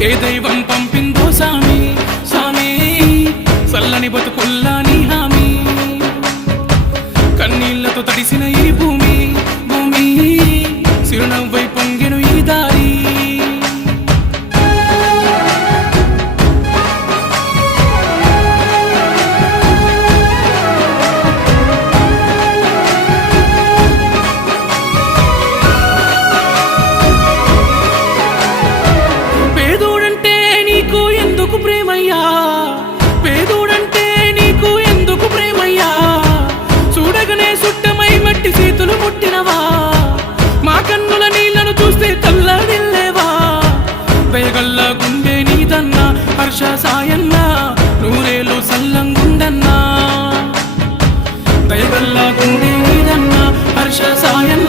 ఏ దైవం పంపిందో సామి సామి చల్లని బతుకుల్లా నీ హామీ కన్నీళ్లతో తడిసిన ఈ భూమి భూమి చిరునవ్వై పొంగెను ఈ దారి పేదోడంటే నీకు ఎందుకు ప్రేమయ్యా చూడగనే సుట్టమై మట్టి చేతులు ముట్టినవా మా కన్నుల నీళ్లను చూస్తే తల్లడిల్లేవా దయగల్లా గుండె నీదన్నా హర్ష సాయన్నా నూరేలు సల్లంగుండన్నా దయగల్లా గుండె నీదన్నా హర్ష సాయన్నా